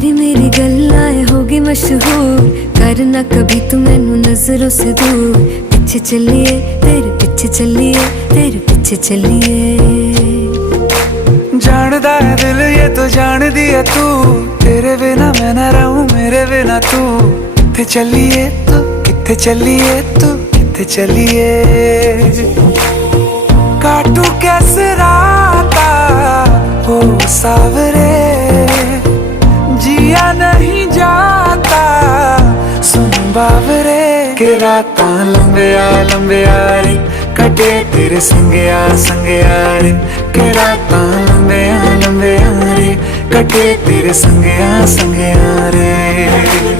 तेरी मेरी गल्लाएं होगी मशहूर, करना कभी तू मैनू नजरों से दूर। पीछे चलिए तेरे पीछे चलिए, तेरे पीछे चलिए। जानदा है दिल ये तो जान दिया तू, तेरे बिना मैं ना रहूं मेरे बिना तू। किथे चलिए तू, किथे चलिए तू, किथे चलिए। काटू कैसे राता हो सावरे, जिया नहीं जाता सुन बावरे। के राता लंबिया लंबिया रे, कटे तेरे संगया संगया रे। के राता लंबिया लंबिया रे, कटे तेरे संगया संगया रे।